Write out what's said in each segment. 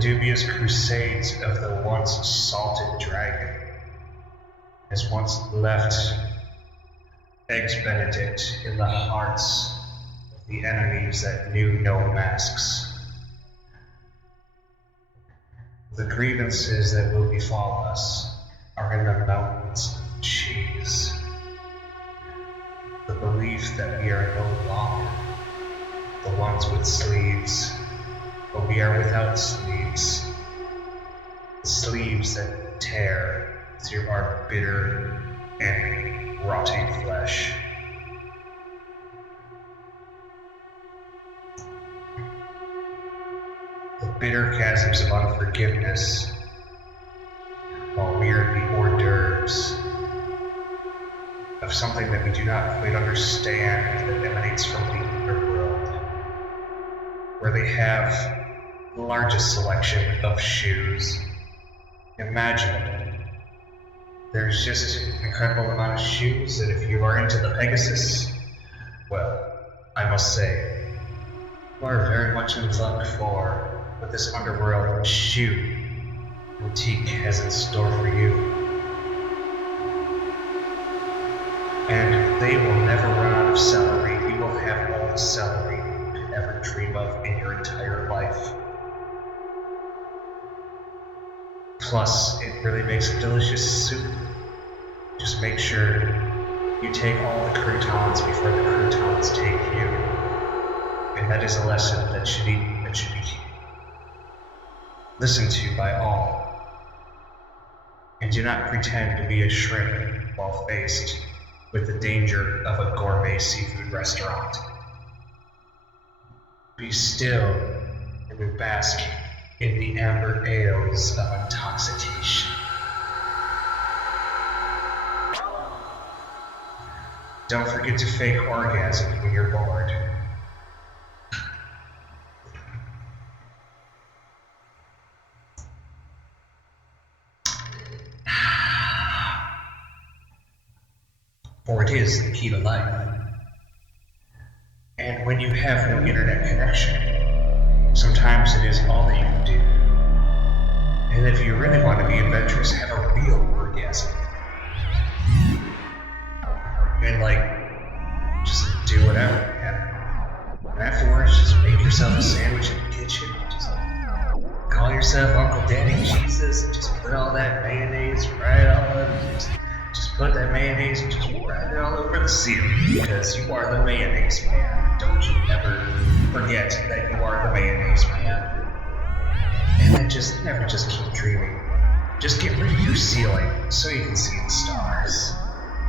dubious crusades of the once salted dragon has once left Eggs Benedict in the hearts of the enemies that knew no masks. The grievances that will befall us are in the mountains of cheese. The belief that we are no longer the ones with sleeves, but we are without sleeves. The sleeves that tear through our bitter and rotting flesh. The bitter chasms of unforgiveness, while we are the hors d'oeuvres of something that we do not quite understand that emanates from the underworld, where they have the largest selection of shoes imaginable. There's just an incredible amount of shoes that if you are into the Pegasus, well, I must say, you are very much in luck for what this underworld shoe boutique has in store for you. And they will never run out of celery. You will have all the celery you could ever dream of in your entire life. Plus, it really makes a delicious soup. Just make sure you take all the croutons before the croutons take you. And that is a lesson that should be listened to by all. And do not pretend to be a shrimp while faced with the danger of a gourmet seafood restaurant. Be still and bask in the amber ales of intoxication. Don't forget to fake orgasm when you're bored. For it is the key to life. And when you have no internet connection, sometimes it is all that you can do. And if you really want to be adventurous, have a real orgasm. And just do whatever, man. And afterwards, just make yourself a sandwich in the kitchen. Just call yourself Uncle Daddy Jesus and just put all that mayonnaise right all over. Just put that mayonnaise and just wrap it all over the ceiling, because you are the mayonnaise man. Don't you ever forget that you are the mayonnaise man. And then just never just keep dreaming. Just get rid of your ceiling so you can see the stars.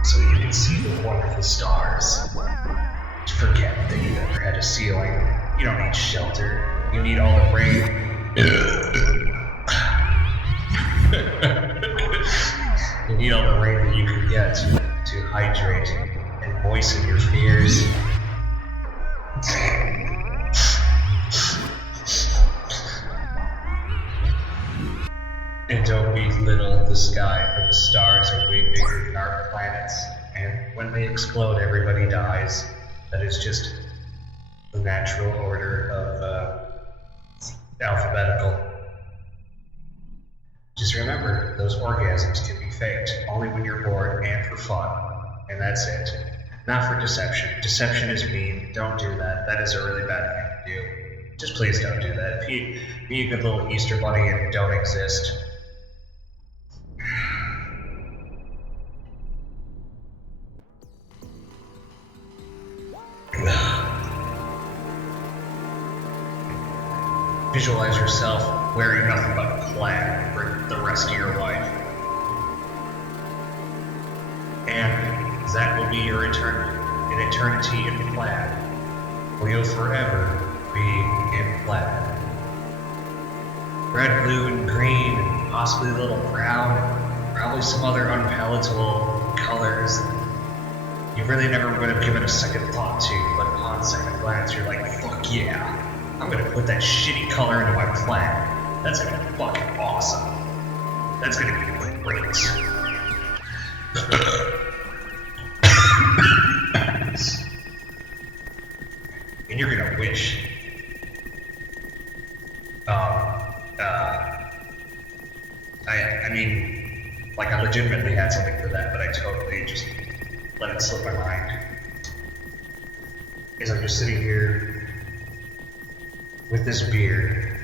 So you can see the wonderful stars. Forget that you ever had a ceiling. You don't need shelter. You need all the rain. You need all the rain that you can get to hydrate and moisten your fears. And don't belittle the sky, for the stars are way bigger than our planets. And when they explode, everybody dies. That is just the natural order of alphabetical. Just remember, those orgasms can be faked only when you're bored and for fun. And that's it. Not for deception. Deception is mean. Don't do that. That is a really bad thing to do. Just please don't do that. Be a good little Easter bunny and don't exist. Visualize yourself wearing nothing but plaid for the rest of your life. And that will be your eternity. An eternity in plaid. Where you'll forever be in plaid. Red, blue, and green, and possibly a little brown, and probably some other unpalatable colors. You really never would have given a second thought to, but upon second glance, you're like, fuck yeah. I'm gonna put that shitty color into my plaid. That's gonna be fucking awesome. That's gonna be great. And you're gonna wish I mean, like I legitimately had something for that, but I totally just let it slip my mind. As I'm just sitting here with this beer,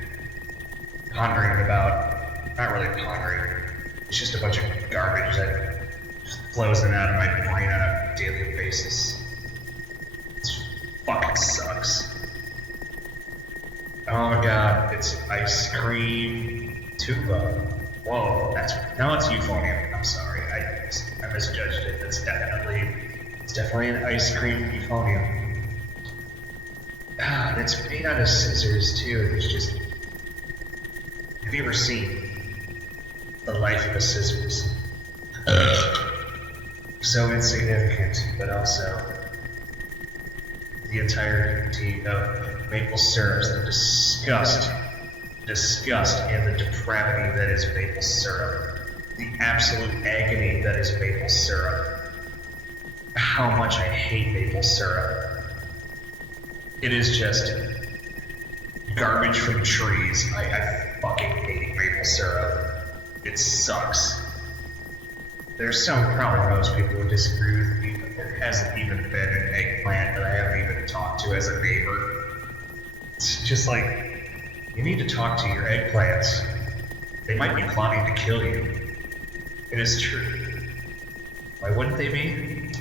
pondering about, not really pondering, it's just a bunch of garbage that just flows in and out of my brain on a daily basis. It fucking sucks. Oh my god, it's ice cream tuba. Whoa, now it's euphonium. I'm sorry, I misjudged it. It's definitely an ice cream euphonium. Ah, and it's made out of scissors too. It's just, have you ever seen the life of a scissors? So insignificant, but also the entirety of maple syrups, the disgust and the depravity that is maple syrup, the absolute agony that is maple syrup. How much I hate maple syrup. It is just garbage from trees. I fucking hate maple syrup. It sucks. There's probably most people who disagree with me, but there hasn't even been an eggplant that I haven't even talked to as a neighbor. It's just like, you need to talk to your eggplants. They might be plotting to kill you. It is true. Why wouldn't they be?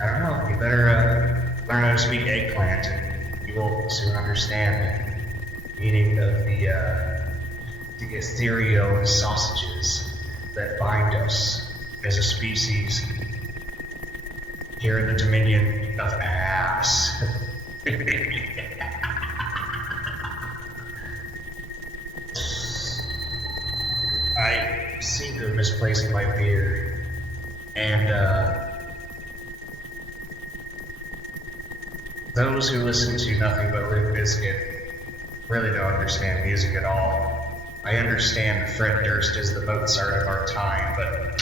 I don't know. You better learn how to speak eggplant, and you will soon understand the meaning of the ethereal sausages that bind us as a species here in the dominion of ass. I seem to have misplaced my beer, and those who listen to nothing but Limp Bizkit really don't understand music at all. I understand Fred Durst is the Mozart of our time, but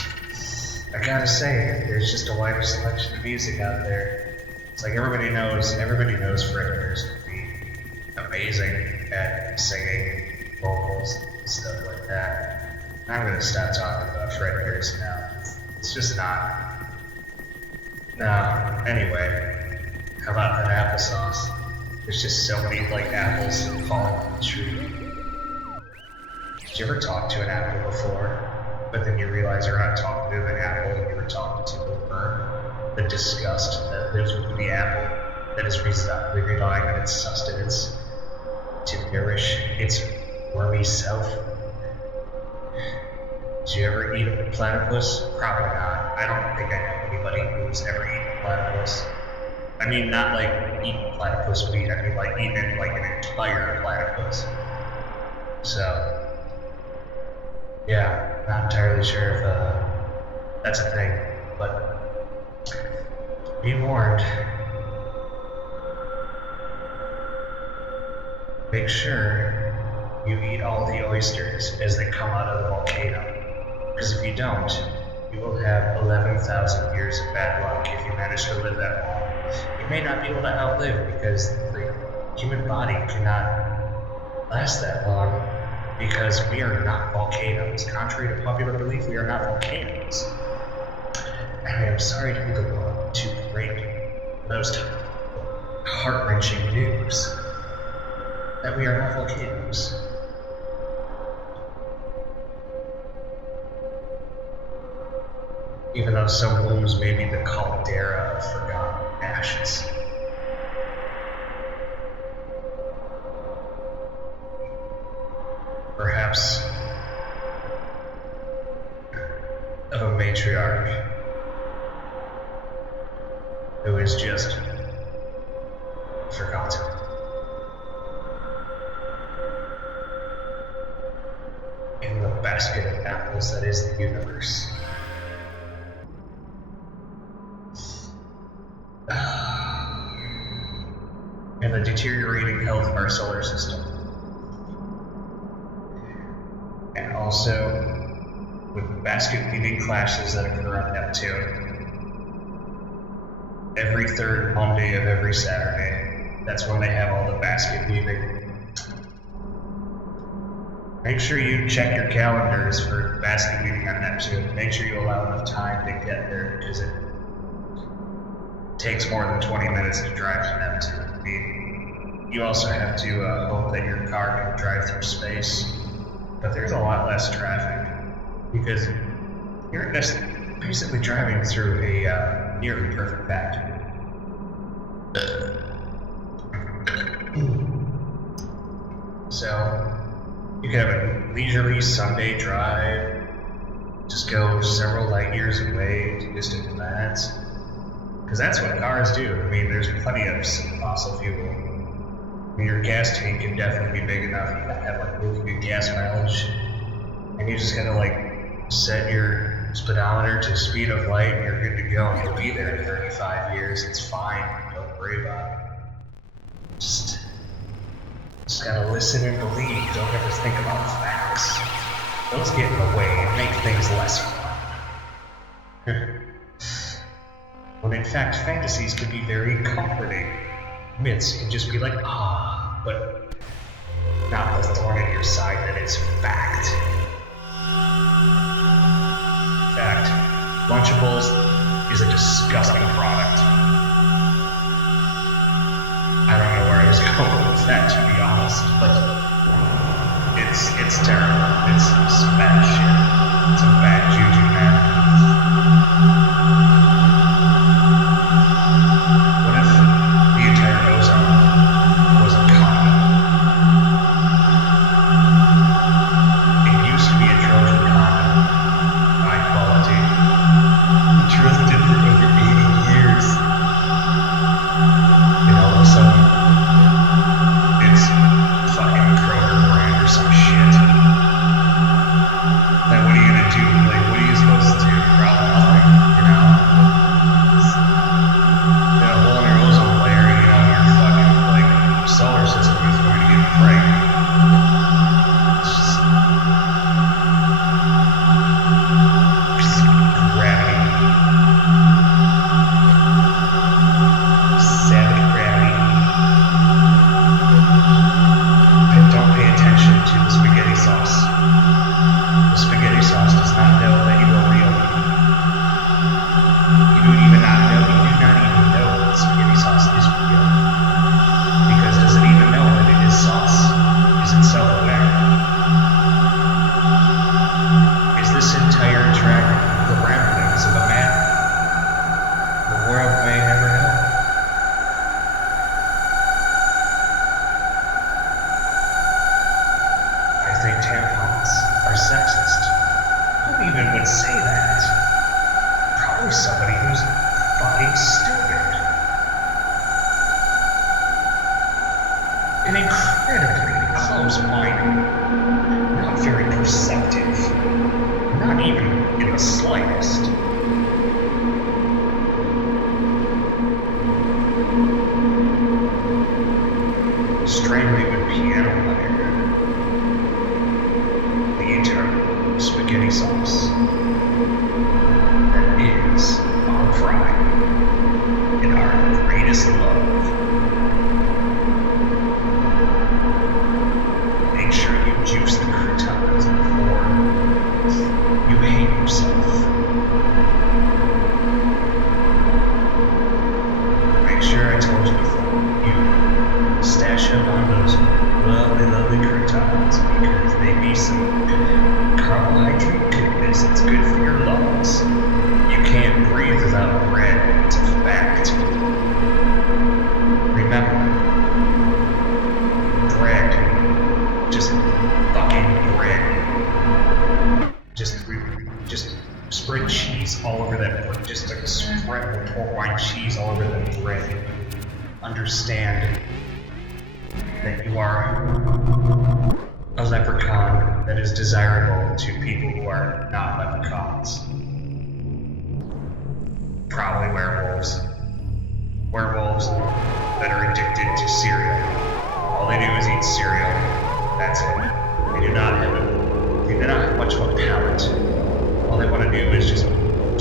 I gotta say, there's just a wider selection of music out there. It's like everybody knows Fred Durst to be amazing at singing, vocals, and stuff like that. I'm gonna stop talking about Fred Durst now. It's just not. No, anyway, how about that applesauce? There's just so many like apples falling from the tree. Did you ever talk to an apple before? But then you realize you're not talking to an apple, you were talking to the worm, the disgust that lives within the apple, that is relying on its sustenance to nourish its wormy self. Did you ever eat a platypus? Probably not. I don't think I know anybody who's ever eaten a platypus. I mean, not like eating platypus meat, I mean like eating like an entire platypus. So, yeah, not entirely sure if that's a thing, but be warned. Make sure you eat all the oysters as they come out of the volcano, because if you don't, you will have 11,000 years of bad luck if you manage to live that long. You may not be able to outlive because the human body cannot last that long, because we are not volcanoes. Contrary to popular belief, we are not volcanoes. And I am sorry to be the one to break most heart-wrenching news that we are not volcanoes. Even though some wombs may be the caldera of forgotten ashes. Perhaps of a matriarch who is just forgotten. In the basket of apples that is the universe. And the deteriorating health of our solar system. And also, with the basket-weaving clashes that occur on Neptune, every third Monday of every Saturday, that's when they have all the basket weaving. Make sure you check your calendars for basket weaving on Neptune. Make sure you allow enough time to get there, because it takes more than 20 minutes to drive to Neptune. I mean, you also have to hope that your car can drive through space, but there's a lot less traffic, because you're just basically driving through a nearly perfect vacuum. So, you can have a leisurely Sunday drive, just go several light years away to distant planets, because that's what cars do. I mean, there's plenty of fossil fuel. I mean, your gas tank can definitely be big enough. You gotta have like really good gas mileage, and you just gotta like set your speedometer to speed of light, and you're good to go. You'll be there in 35 years. It's fine. Don't worry about it. Just gotta listen and believe. Don't ever think about facts. Those get in the way and make things less fun. When in fact, fantasies can be very comforting. Myths can just be like, ah, but not the thorn in your side that is fact. Fact, Lunchables is a disgusting product. I don't know where I was going with that, to be honest, but it's terrible. It's bad shit. It's a bad juju, man. What if the entire ozone was a condom? It used to be a Trojan condom, high quality. We trusted for over 80 years. And all of a sudden, it's fucking Kroger brand or some shit. Like, what are you gonna do? Like, what are you supposed to do? Probably nothing, you know? You got a hole in your ozone layer, you know, your fucking, like, solar system is going to get pregnant. It's just gravity. Savage gravity. Don't pay attention to the spaghetti sauce. The spaghetti sauce does not know that you are real. You do not even know that spaghetti sauce is real. Because does it even know that it is sauce? Is it self-aware? Is this entire track the ramblings of a man? The world may never know. I think tampons are sexist. Who even would say that? Probably somebody who's fucking stupid. And incredibly close-minded. Not very perceptive. Not even in the slightest. Strangely with piano player. The eternal spaghetti sauce that is our pride and our greatest love. Make sure you juice the croutons before you hate yourself. Make sure I told you before, you stash up on those lovely croutons, because they be some carbohydrate goodness. It's good for your lungs. You can't breathe without bread. It's a fact. Remember, bread. Just fucking bread. Just spread cheese all over that bread. Just like spread the pork wine cheese all over that bread. Understand that you are a leprechaun that is desirable to people who are not leprechauns. Probably werewolves. Werewolves that are addicted to cereal. All they do is eat cereal. That's it. They do not have much of a palate. All they want to do is just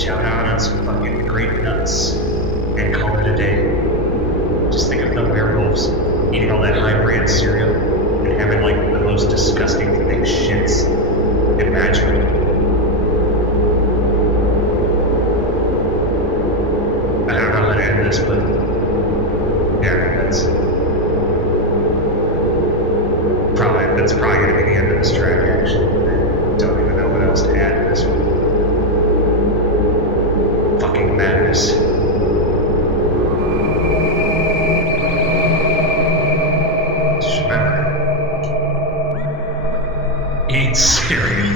chow down on some fucking grape nuts and call it a day. Just think of the werewolves eating all that high brand cereal and having like the most disgusting, thick shits imaginable. I don't know how to end this, but yeah, that's probably gonna be the end of this track. Actually, I don't even know what else to add to this one. Fucking madness. Just remember, eat cereal.